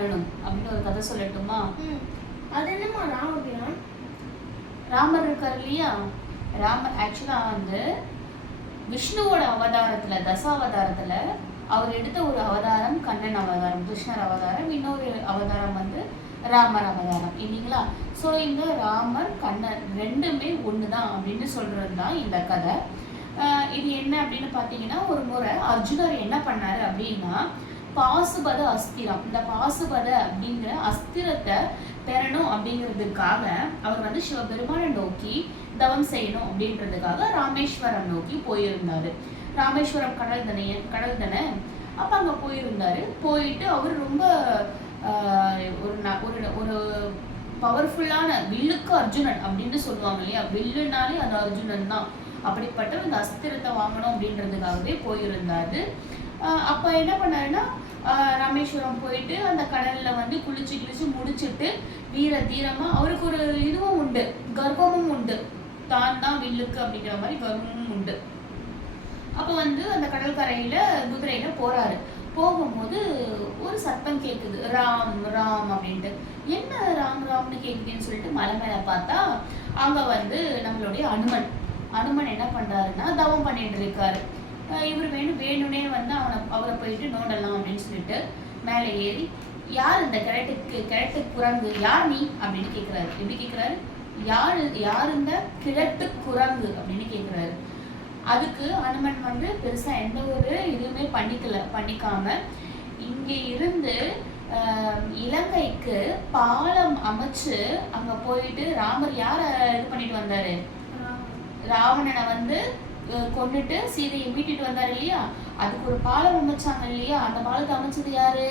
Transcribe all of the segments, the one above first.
கண்ணனும் அப்படின்னு ஒரு கதை சொல்லட்டுமா. அது என்னம்மா ராமபிரான்? ராமர் இருக்கார் இல்லையா? ராமர் ஆக்சுவலா வந்து விஷ்ணுவோட அவதாரத்துல தசாவதாரத்துல அவர் எடுத்த ஒரு அவதாரம் கண்ணன் அவதாரம் கிருஷ்ணர் அவதாரம் இன்னொரு அவதாரம் வந்து ராமர் அவதாரம் இல்லைங்களா? ஸோ இந்த ராமர் கண்ணன் ரெண்டுமே ஒன்று தான் அப்படின்னு சொல்றது தான் இந்த கதை. ஆஹ் இது என்ன அப்படின்னு பார்த்தீங்கன்னா ஒரு முறை அர்ஜுனர் என்ன பண்ணாரு அப்படின்னா பாசுபத அஸ்திரம். இந்த பாசுபத அப்படிங்கிற அஸ்திரத்தை பெறணும் அப்படிங்கிறதுக்காக அவர் வந்து சிவபெருமானை நோக்கி தவம் செய்யணும் அப்படின்றதுக்காக ராமேஸ்வரம் நோக்கி போயிருந்தாரு. ராமேஸ்வரம் கடல் தானே கடல் தானே. அப்ப அங்க போயிருந்தாரு. போயிட்டு அவர் ரொம்ப ஒரு ஒரு ஒரு பவர்ஃபுல்லான வில்லுக்கு அர்ஜுனன் அப்படின்னு சொல்லுவாங்க இல்லையா? வில்லுனாலே அது அர்ஜுனன் தான். அப்படிப்பட்ட அந்த அஸ்திரத்தை வாங்கணும் அப்படின்றதுக்காகவே போயிருந்தாரு. அப்போ என்ன பண்ணாருன்னா ராமேஸ்வரம் போயிட்டு அந்த கடல்ல வந்து குளிச்சு குளிச்சு முடிச்சிட்டு வீர தீரமா அவருக்கு ஒரு இதுவும் உண்டு கர்வமும் உண்டு. தான் தான் வில்லுக்கு அப்படிங்கிற மாதிரி கர்வமும் உண்டு. அப்போ வந்து அந்த கடற்கரையில் குதிரையில் போறாரு. போகும்போது ஒரு சத்தம் கேட்குது ராம் ராம் அப்படின்ட்டு. என்ன ராம் ராம்னு கேட்குதுன்னு சொல்லிட்டு மலை மேலே பார்த்தா அங்கே வந்து நம்மளுடைய அனுமன். அனுமன் என்ன பண்ணுறாருன்னா தவம் பண்ணிட்டு இருக்காரு. இவர் வேணும் வேணும்னே வந்து அவனை அவரை போயிட்டு நோண்டலாம் அப்படின்னு சொல்லிட்டு மேலே ஏறி யார் இந்த கிழட்டுக்கு கிழட்டு குரங்கு? யார் நீ? அப்படின்னு கேக்குறாரு. எப்படி கேக்குறாரு? யார் யார் இந்த கிழட்டு குரங்கு? அப்படின்னு கேக்குறாரு. அதுக்கு அனுமன் வந்து பெருசா எந்த ஒரு இதுவுமே பண்ணிக்கல பண்ணிக்காம இங்க இருந்து இலங்கைக்கு பாலம் அமைச்சு அங்க போயிட்டு ராமர் யார இது பண்ணிட்டு வந்தாரு? ராவணனை வந்து கொண்டுட்டு சீதையை மீட்டிட்டு வந்தாரு இல்லையா? அதுக்கு ஒரு பாலம் அமைச்சாங்க இல்லையா? அந்த பாலத்தை அமைச்சது யாரு?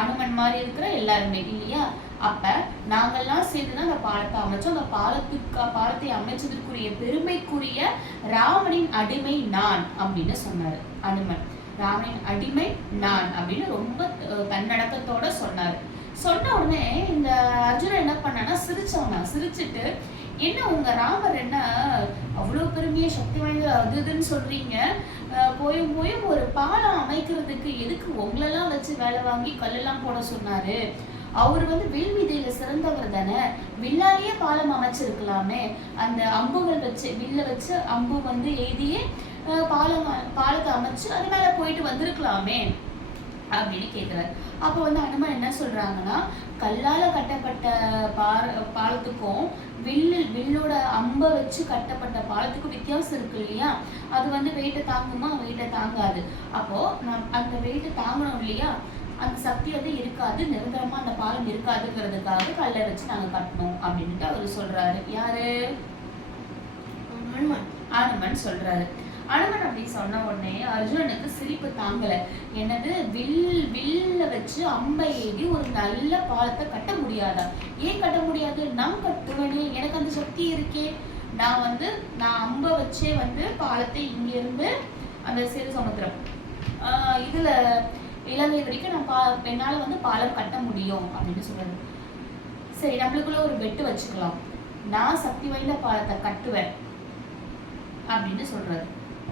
அனுமன். மாதிரி இருக்கிற எல்லாருமே இல்லையா? அப்ப நாங்கெல்லாம் சேர்ந்துதான் அந்த பாலத்தை அமைச்சோம். அந்த பாலத்துக்கு பாலத்தை அமைச்சதற்குரிய பெருமைக்குரிய ராமனின் அடிமை நான் அப்படின்னு சொன்னாரு அனுமன். ராமனின் அடிமை நான் அப்படின்னு ரொம்ப தன்னடக்கத்தோட சொன்னாரு. சொன்ன உடனே இந்த அர்ஜுனன் என்ன பண்ணனா சிரிச்சவனா சிரிச்சுட்டு என்ன உங்க ராமர் என்ன அவ்வளவு பெருமையா சக்தி வாய்ந்த அது இதுன்னு சொல்றீங்க? போயும் போயும் ஒரு பாலம் அமைக்கிறதுக்கு எதுக்கு உங்களெல்லாம் வச்சு வேலை வாங்கி கல்லெல்லாம் போட சொன்னாரு? அவர் வந்து வில் விதையில சிறந்தவர் தானே. வில்லாலேயே பாலம் அமைச்சிருக்கலாமே. அந்த அம்புகள் வச்சு வில்ல வச்சு அம்பு வந்து எழுதியே பாலம் பாலத்தை அமைச்சு அது மேல போயிட்டு வந்திருக்கலாமே. அப்படின்னு கேக்குறாரு. அப்போ வந்து அனுமன் என்ன சொல்றாங்கன்னா கல்லால கட்டப்பட்ட பார பாலத்துக்கும் வில்லு வில்லோட அம்பை வச்சு கட்டப்பட்ட பாலத்துக்கும் வித்தியாசம் இருக்கு இல்லையா? அது வந்து வெயிட்டை தாங்குமா? வெயிட்டை தாங்காது. அப்போ நம் அந்த வெயிட்டை தாங்கணும் இல்லையா? அந்த சக்தி வந்து இருக்காது. நிரந்தரமா அந்த பாலம் இருக்காதுங்கிறதுக்காக கல்லை வச்சு நாங்க கட்டணும் அப்படின்ட்டு அவர் சொல்றாரு. யாரு? அனுமன். அனுமன் சொல்றாரு. அனுமன் அப்படி சொன்ன உடனே அர்ஜுனனுக்கு சிரிப்பு தாங்கல. என்னது வில் வில்ல வச்சு அம்பை ஏறி ஒரு நல்ல பாலத்தை கட்ட முடியாதா? ஏன் கட்ட முடியாது? நான் கட்டுவேனே எனக்கு அந்த சக்தி இருக்கே. நான் வந்து நான் அம்பை வச்சே வந்து பாலத்தை இங்கிருந்து அந்த சிறு சமுத்திரம் ஆஹ் இதுல இலங்கை வரைக்கும் நான் பா என்னால வந்து பாலம் கட்ட முடியும் அப்படின்னு சொல்றது. சரி நம்மளுக்குள்ள ஒரு வெட்டு வச்சுக்கலாம். நான் சக்தி வாய்ந்த பாலத்தை கட்டுவேன் அப்படின்னு சொல்றாரு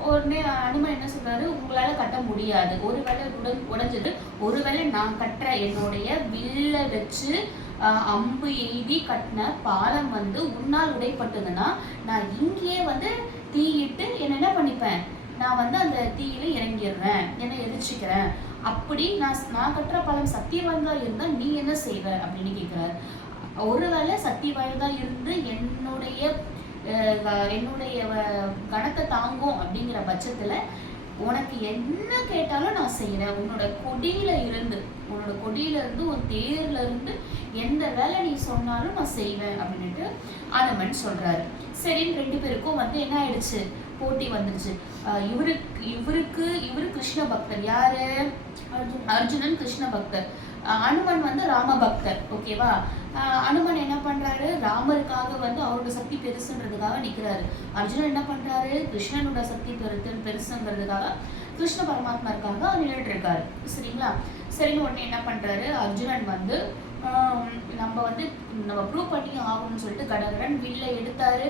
உடனே அனுமன் என்ன சொல்றாரு? உங்களால கட்ட முடியாது. ஒருவேளை உடன் உடஞ்சது ஒருவேளை நான் கட்டுற என்னுடைய வில்ல வச்சு அம்பு எய்தி கட்டின பாலம் வந்து உன்னால் உடைப்பட்டதுன்னா நான் இங்கேயே வந்து தீயிட்டு என்ன என்ன பண்ணிப்பேன்? நான் வந்து அந்த தீயில இறங்கிடுறேன். என்னை எரிச்சுக்கிறேன். அப்படி நான் நான் கட்டுற பாலம் சத்தியவாய்ந்தா இருந்தால் நீ என்ன செய்வ? அப்படின்னு கேட்கிறாரு ஒருவேளை சத்தியவாய்ந்தா இருந்து என்னுடைய என்னுடைய கணத்தை தாங்கும் அப்படிங்கிற பட்சத்தில் உனக்கு என்ன கேட்டாலும் நான் செய்கிறேன் உன்னோட கொடியில இருந்து உன்னோட கொடியில இருந்து உன் தேர்ல இருந்து எந்த வேலை நீ சொன்னாலும் நான் செய்வேன் அப்படின்ட்டு ஆனமன் சொல்றாரு. சரின்னு ரெண்டு பேருக்கும் வந்து என்ன ஆயிடுச்சு? போட்டி வந்துருச்சு. அஹ் இவருக்கு இவருக்கு இவரு கிருஷ்ண பக்தர். யாரு? அர்ஜுனன் அர்ஜுனன் கிருஷ்ண பக்தர். அனுமன் வந்து ராம பக்தர். ஓகேவா அனுமன் என்ன பண்றாரு? ராமருக்காக வந்து அவரோட சக்தி பெருசுன்றதுக்காக நிக்கிறாரு. அர்ஜுனன் என்ன பண்றாரு? கிருஷ்ணனோட சக்தி பெருத்து பெருசுங்கிறதுக்காக கிருஷ்ண பரமாத்மாருக்காக நின்றுட்டு இருக்காரு. சரிங்களா? சரிங்க உடனே என்ன பண்றாரு? அர்ஜுனன் வந்து நம்ம வந்து நம்ம ப்ரூவ் பண்ணி ஆகணும்னு சொல்லிட்டு கடகடன் வில்ல எடுத்தாரு.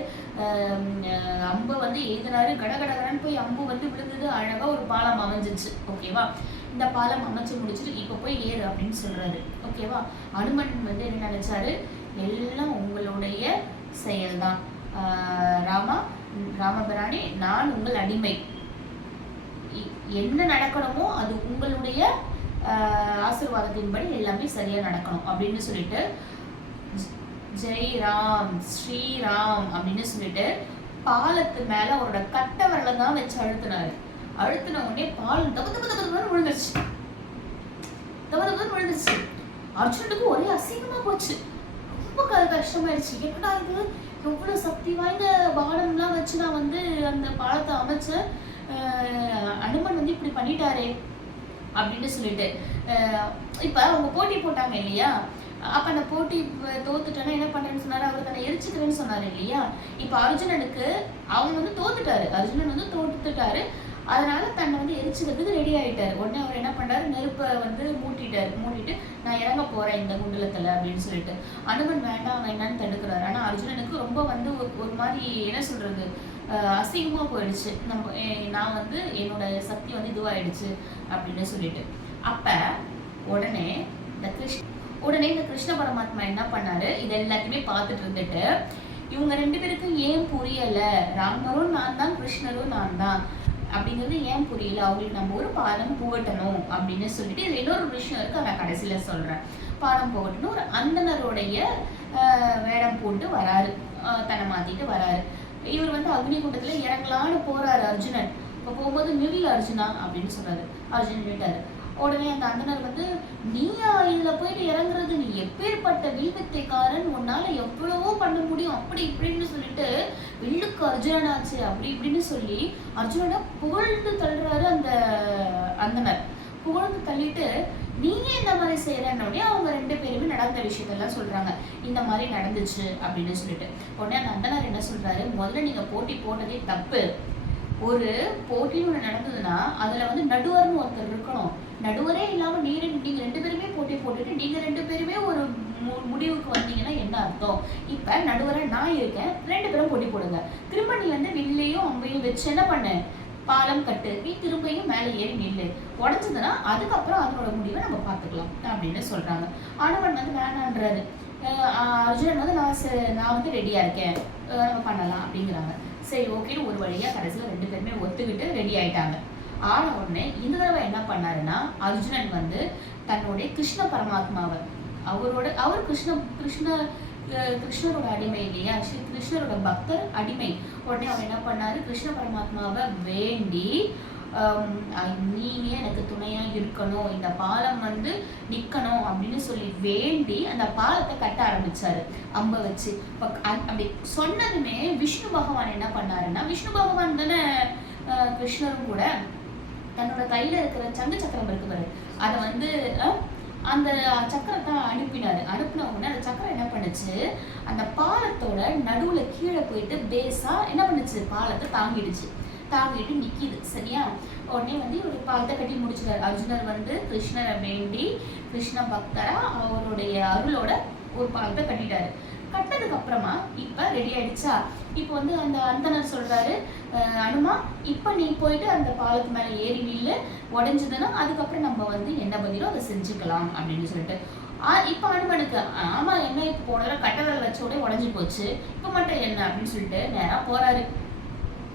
அம்பு அம்பை வந்து எழுதினாரு கடகடகடன் போய் அம்பு வந்து விழுந்தது அழகா ஒரு பாலம் அமைஞ்சிச்சு ஓகேவா இந்த பாலம் அமைச்சு முடிச்சுட்டு இப்போ போய் ஏறு அப்படின்னு சொல்றாரு. ஓகேவா அனுமன் வந்து என்ன நினைச்சாரு? எல்லாம் உங்களுடைய செயல்தான். ராமா ராமபிரானே நான் உங்கள் அடிமை. என்ன நடக்கணுமோ அது உங்களுடைய ஆசிர்வாதத்தின்படி எல்லாமே சரியா நடக்கணும் அப்படின்னு சொல்லிட்டு ஜெய்ராம் ஜெய் ராம் ஸ்ரீராம் அப்படின்னு சொல்லிட்டு பாலத்து மேல அவரோட கட்டை வரல தான் வச்சு அழுத்தினாரு. அழுத்தின உடனே பால் தப்பு தப்பு தப்பு விழுந்துருச்சு. தப்பு தப்புன்னு விழுந்துருச்சு. அர்ஜுனுக்கு ஒரே அசிங்கமா போச்சு. ரொம்ப க- கஷ்டமாயிடுச்சு என்னடா இது? எவ்வளவு சக்தி வாய்ந்த பானம்லாம் வச்சு நான் வந்து அந்த பாலத்தை அமைச்ச ஆஹ் அனுமன் வந்து இப்படி பண்ணிட்டாரே. அப்படின்னு சொல்லிட்டு இப்போ அவங்க போட்டி போட்டாங்க இல்லையா? அப்ப அந்த போட்டி தோத்துட்டேன்னா என்ன பண்றேன்னு சொன்னாரு? அவர் தன்னை எரிச்சுக்கிறேன்னு சொன்னாரு இல்லையா? இப்ப அர்ஜுனனுக்கு அவங்க வந்து தோத்துட்டாரு. அர்ஜுனன் வந்து தோத்துட்டாரு. அதனால தன்னை வந்து எரிச்சுக்கிறதுக்கு ரெடி ஆயிட்டாரு. உடனே அவர் என்ன பண்றாரு? நெருப்பை வந்து மூட்டிட்டாரு. மூட்டிட்டு நான் இறங்க போறேன் இந்த குண்டலத்துல அப்படின்னு சொல்லிட்டு. அனுமன் வேண்டாம் என்னன்னு தடுக்கிறாரு. ஆனா அர்ஜுனனுக்கு ரொம்ப வந்து ஒரு ஒரு மாதிரி என்ன சொல்றது? அசிங்கமாக அசிங்கமா போயிடுச்சு. நம்ம நான் வந்து என்னோட சக்தி வந்து இதுவாயிடுச்சு. அப்படின்னு சொல்லிட்டு. அப்ப உடனே இந்த கிருஷ்ண உடனே இந்த கிருஷ்ண பரமாத்மா என்ன பண்ணாரு? இது எல்லாத்தையுமே பார்த்துட்டு இருந்துட்டு இவங்க ரெண்டு பேருக்கும் ஏன் புரியல? ராமரும் நான் தான் கிருஷ்ணரும் நான் தான். அப்படிங்கிறது ஏன் புரியல? அவங்களுக்கு நம்ம ஒரு பாடம் புகட்டணும் அப்படின்னு சொல்லிட்டு இது இன்னொரு விஷயம் இருக்கு நான் கடைசியில சொல்றேன். பாடம் புகட்டணும். ஒரு அந்தனருடைய வேடம் போட்டு வராரு. ஆஹ், தன்னை மாத்திட்டு வராரு. இவர் வந்து அக்னிகுண்டத்துல இறங்கலான்னு போறாரு அர்ஜுனன். இப்போ போகும்போது நில் அர்ஜுனா அப்படின்னு சொல்றாரு. அர்ஜுன் கேட்டாரு. உடனே அந்த அந்தனர் வந்து நீ இதுல போயிட்டு இறங்குறது நீ எப்பேற்பட்ட வில்வித்தைக்காரன் உன்னால எவ்வளவோ பண்ண முடியும். அப்படி இப்படின்னு சொல்லிட்டு வில்லுக்கு அர்ஜுனனாச்சு அப்படி இப்படின்னு சொல்லி அர்ஜுனனை புகழ்ந்து தள்ளுறாரு அந்த அந்தனர் புகழ்ந்து தள்ளிட்டு நீ இந்த மாதிரி செய்யறன்னு அவங்க ரெண்டு பேருமே நடந்த விஷயத்தெல்லாம் சொல்றாங்க. இந்த மாதிரி நடந்துச்சு அப்படின்னு சொல்லிட்டு. உடனே அந்த அந்தனர் என்ன சொல்றாரு? முதல்ல நீங்க போட்டி போட்டதே தப்பு. ஒரு போட்டின்னு ஒன்று நடந்ததுன்னா அதில் வந்து நடுவர்னு ஒருத்தர் இருக்கணும். நடுவரே இல்லாமல் நீ ரெண்டு ரெண்டு பேருமே போட்டி போட்டுட்டு நீங்கள் ரெண்டு பேருமே ஒரு மு- முடிவுக்கு வந்தீங்கன்னா என்ன அர்த்தம்? இப்போ நடுவரை நான் இருக்கேன் ரெண்டு பேரும் போட்டி போடுங்க. திரும்ப நீ வந்து வில்லையும் அம்பையும் வச்சு என்ன பண்ணு? பாலம் கட்டு. நீ திரும்பியும் மேலே ஏறி நில்லு. உடஞ்சதுன்னா அதுக்கப்புறம் அதனோட முடிவை நம்ம பார்த்துக்கலாம் அப்படின்னு சொல்கிறாங்க ஆனவன் வந்து வேணான்றாரு. அர்ஜுனன் வந்து நான் நான் வந்து ரெடியாக இருக்கேன். நம்ம பண்ணலாம் அப்படிங்கிறாங்க. சரி ஓகேன்னு ஒரு வழியா கடைசியில் ரெண்டு பேருமே ஒத்துக்கிட்டு ரெடி ஆயிட்டாங்க. ஆன உடனே இந்த தடவை என்ன பண்ணாருன்னா அர்ஜுனன் வந்து தன்னுடைய கிருஷ்ண பரமாத்மாவை அவரோட அவர் கிருஷ்ண கிருஷ்ண கிருஷ்ணரோட அடிமை இல்லையா? ஸ்ரீ கிருஷ்ணரோட பக்தர் அடிமை. உடனே அவர் என்ன பண்ணாரு? கிருஷ்ண பரமாத்மாவை வேண்டி Um, நீங்க எனக்கு துணையா இருக்கணும். இந்த பாலம் வந்து நிக்கணும் அப்படின்னு சொல்லி வேண்டி அந்த பாலத்தை கட்ட ஆரம்பிச்சாரு. அம்ப வச்சு. அ- அப்படி சொன்னதுமே விஷ்ணு பகவான் என்ன பண்ணாருன்னா விஷ்ணு பகவான் தானே கிருஷ்ணரும் கூட தன்னோட கையில இருக்கிற சங்கு சக்கரம் இருக்கு பாரு. அதை வந்து அந்த சக்கரத்தை அனுப்பினாரு. அனுப்பின உடனே அந்த சக்கரம் என்ன பண்ணுச்சு? அந்த பாலத்தோட நடுவுல கீழே போயிட்டு பேஸா என்ன பண்ணுச்சு? பாலத்தை தாங்கிடுச்சு. தாங்கிட்டு நிக்கிது. சரியா? உடனே வந்து இவர் பாலத்தை கட்டி முடிச்சிட்டார். அர்ஜுனர் வந்து கிருஷ்ணரை வேண்டி கிருஷ்ண பக்தரா அவருடைய அருளோட ஒரு பாலத்தை கட்டிட்டாரு. கட்டினதுக்கு அப்புறமா இப்ப ரெடி ஆயிடுச்சா? இப்போ வந்து அந்த அந்தனர் சொல்றாரு அனுமா இப்ப நீ போயிட்டு அந்த பாலத்து மேல ஏறி நில்லு. உடஞ்சதுன்னா அதுக்கப்புறம் நம்ம வந்து என்ன பதிலோ அதை செஞ்சுக்கலாம் அப்படின்னு சொல்லிட்டு. ஆஹ் இப்ப அனுமனுக்கு ஆமா என்ன இப்ப போனதுல கட்டதில் வச்ச உடனே உடஞ்சி போச்சு. இப்ப மட்டும் என்ன? அப்படின்னு சொல்லிட்டு நேரா போறாரு.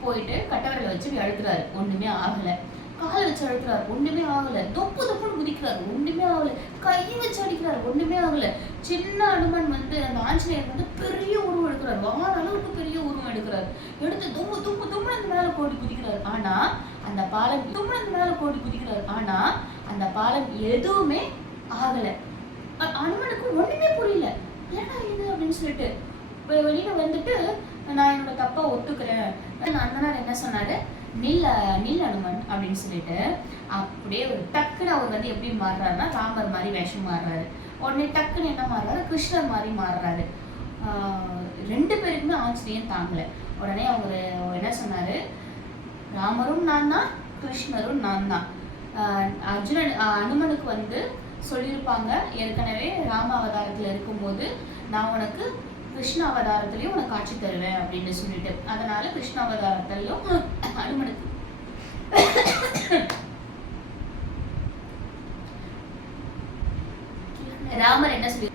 போயிட்டு கட்டவரில் வச்சு அழுத்துறாரு. ஒன்றுமே ஆகலை. காலை வச்சு அழுத்துறாரு. ஒன்றுமே ஆகலை. தொப்பு தொப்புன்னு குதிக்கிறாரு. ஒன்றுமே ஆகலை. கை வச்சு அடிக்கிறாரு. ஒன்றுமே ஆகலை. சின்ன அனுமன் வந்து அந்த ஆஞ்சநேயர் வந்து பெரிய உருவம் எடுக்கிறார். வான அளவுக்கு பெரிய உருவம் எடுக்கிறார். எடுத்து தும்பு தும்பு தும்பு அந்த மேலே கோடி குதிக்கிறார். ஆனால் அந்த பாலம் தும்பு அந்த மேலே கோடி குதிக்கிறார். ஆனால் அந்த பாலம் எதுவுமே ஆகலை. அனுமனுக்கு ஒன்றுமே புரியல. ஏன்னா இது? அப்படின்னு சொல்லிட்டு வெளியில வந்துட்டு நான் என்னோட தப்பா ஒத்துக்கிறேன். அந்த அண்ணனார் என்ன சொன்னாரு? நில் நில் அனுமன் அப்படின்னு சொல்லிட்டு அப்படியே ஒரு டக்குன்னு அவர் வந்து எப்படி மாறுறாருன்னா ராமர் மாதிரி வேஷம் மாறுறாரு. உடனே டக்குன்னு என்ன மாறுறாரு? கிருஷ்ணர் மாதிரி மாறுறாரு. ரெண்டு பேருக்குமே ஆச்சரியம் தாங்கல. உடனே அவர் என்ன சொன்னாரு? ராமரும் நான் தான் கிருஷ்ணரும் நான் தான். அர்ஜுனன் அனுமனுக்கு வந்து சொல்லியிருப்பாங்க. ஏற்கனவே ராம அவதாரத்தில் இருக்கும்போது நான் உனக்கு கிருஷ்ண அவதாரத்துலேயும் உனக்கு காட்சி தருவேன் அப்படின்னு சொல்லிட்டு. அதனால கிருஷ்ண அவதாரத்திலையும் அனுமனுக்கு. ராமர் என்ன சொல்லி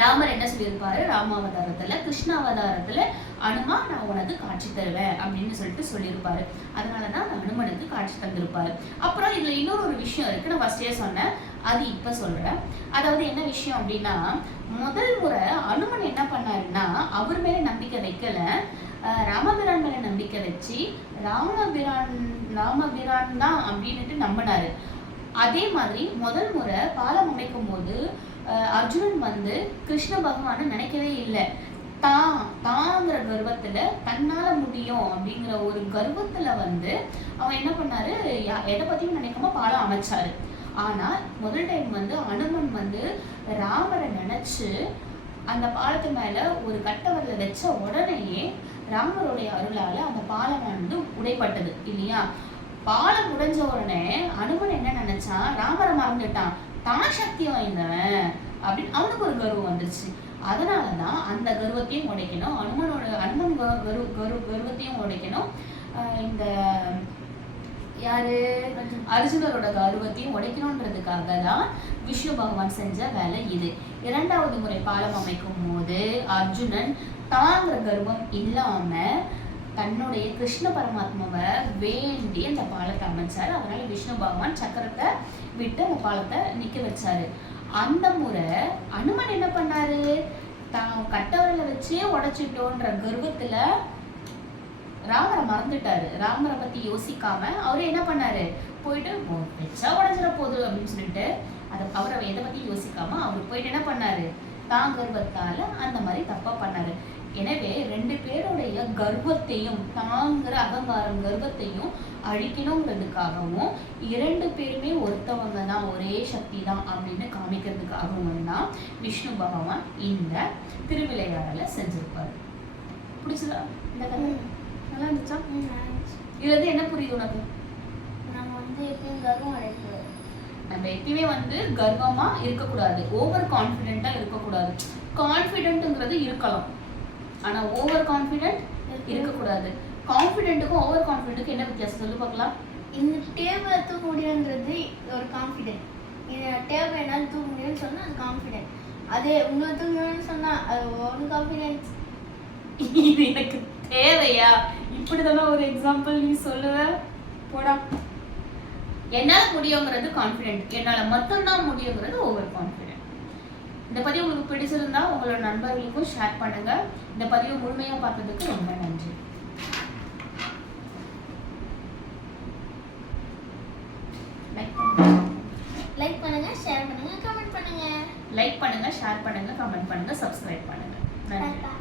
ராமர் என்ன சொல்லியிருப்பாரு? ராமாவதாரத்துல கிருஷ்ணாவதாரத்துல அனுமா நான் உனக்கு காட்சி தருவேன் அப்படின்னு சொல்லிட்டு சொல்லியிருப்பாரு. அதனாலதான் அந்த அனுமனுக்கு காட்சி தந்திருப்பாரு. அப்புறம் இதில் இன்னொரு ஒரு விஷயம் இருக்கு. நான் ஃபர்ஸ்டே சொன்னேன். அது இப்போ சொல்கிறேன் அதாவது என்ன விஷயம் அப்படின்னா முதல் முறை அனுமன் என்ன பண்ணாருன்னா அவர் மேலே நம்பிக்கை வைக்கல. ராமபிரான் மேலே நம்பிக்கை வச்சு ராமபிரான் ராமபிரான் தான் அப்படின்னுட்டு நம்பினாரு. அதே மாதிரி முதல் முறை பாலம் அமைக்கும் போது அர்ஜுனன் வந்து கிருஷ்ண பகவானை நினைக்கவே இல்லை. தான் தாங்கிற கர்வத்துல தன்னால முடியும் அப்படிங்கிற ஒரு கர்வத்துல வந்து அவன் என்ன பண்ணாரு? யா- எதை பத்தியும் நினைக்காம பாலம் அமைச்சாரு. ஆனா முதல் டைம் வந்து அனுமன் வந்து ராமரை நினைச்சு அந்த பாலத்து மேல ஒரு கட்டவரல வச்ச உடனேயே ராமருடைய அருளால அந்த பாலம் வந்து உடைப்பட்டது இல்லையா? பாலம் உடைஞ்ச உடனே அனுமன் என்ன நினைச்சான்? ராமரை மறந்துட்டான். தான் சக்தி வாய்ந்தவன் அப்படின்னு அவனுக்கு ஒரு கர்வம் வந்துருச்சு. அதனாலதான் அந்த கர்வத்தையும் உடைக்கணும். அனுமனோட அனுமன் கரு- கரு கரு கர்வத்தையும் உடைக்கணும். இந்த யாரு? அர்ஜுனரோட கர்வத்தையும் உடைக்கணுன்றதுக்காக தான் விஷ்ணு பகவான் செஞ்ச வேலை இது. இரண்டாவது முறை பாலம் அமைக்கும் போது அர்ஜுனன் தாங்கிற கர்வம் இல்லாம தன்னுடைய கிருஷ்ண பரமாத்மாவை வேண்டி அந்த பாலத்தை அமைச்சாரு. அதனால விஷ்ணு பகவான் சக்கரத்தை விட்டு அந்த பாலத்தை நிக்க வச்சாரு. அந்த முறை அனுமன் என்ன பண்ணாரு? தான் கட்டவரல வச்சே உடைச்சிட்டோன்ற கர்வத்துல ராமரை மறந்துட்டாரு. ராமரை பத்தி யோசிக்காம அவரு என்ன பண்ணாரு? போயிட்டு வச்சா உடஞ்சிட போகுது அப்படின்னு சொல்லிட்டு அதை அவரை எதை பத்தி யோசிக்காம அவர் போயிட்டு என்ன பண்ணாரு? தான் கர்வத்தால அந்த மாதிரி தப்பா பண்ணாரு. எனவே ரெண்டு பேருடைய கர்வத்தையும் தாங்கிற அகங்காரம் கர்வத்தையும் அழிக்கணுங்கிறதுக்காகவும் இரண்டு பேருமே ஒருத்தவங்க தான் ஒரே சக்தி தான் அப்படின்னு காமிக்கிறதுக்காகவும் தான் விஷ்ணு பகவான் இந்த திருவிளையாடலை செஞ்சிருப்பாரு. பிடிச்சதா இந்த கதை? நல்லா இருந்துச்சா இதுல இருந்து என்ன புரியுது உனக்கு? நம்ம வந்து எப்பயும் கர்வம் அடைக்கூடாது நம்ம எப்பயுமே வந்து கர்வமா இருக்கக்கூடாது. ஓவர் கான்ஃபிடென்ட்டா இருக்கக்கூடாது. கான்ஃபிடென்ட்ங்கிறது இருக்கலாம். ஆனா ஓவர் கான்ஃபிடென்ட் இருக்கக்கூடாது. கான்ஃபிடென்ட்டுக்கும் ஓவர் கான்ஃபிடென்ட்டுக்கும் என்ன வித்தியாசம்? சொல்லி பார்க்கலாம். இந்த டேபிளை தூக்க முடியுங்கிறது ஒரு கான்ஃபிடென்ட் இந்த டேபிள் என்னால் தூக்க முடியும்னு சொன்னா அது கான்ஃபிடென்ட் அதே இன்னொரு தூக்கணும்னு சொன்னா அது ஒரு கான்ஃபிடென்ஸ் இது எனக்கு தேவையா? இப்படிதானே ஒரு எக்ஸாம்பிள் நீ சொல்லுவ? போடா. என்னால முடியுங்கிறது கான்ஃபிடென்ட் என்னால மட்டும்தான் முடியுங்கிறது ஓவர் கான்ஃபிடென்ட் இந்த பதிவு உங்களுக்கு பிடிச்சிருந்தா உங்களோட நண்பர்களுக்கும் ஷேர் பண்ணுங்க. இந்த பதிவு முழுமையா பார்த்ததுக்கு ரொம்ப நன்றி. லைக் பண்ணுங்க. ஷேர் பண்ணுங்க கமெண்ட் பண்ணுங்க லைக் பண்ணுங்க. ஷேர் பண்ணுங்க கமெண்ட் பண்ணுங்க சப்ஸ்கிரைப் பண்ணுங்க நன்றி.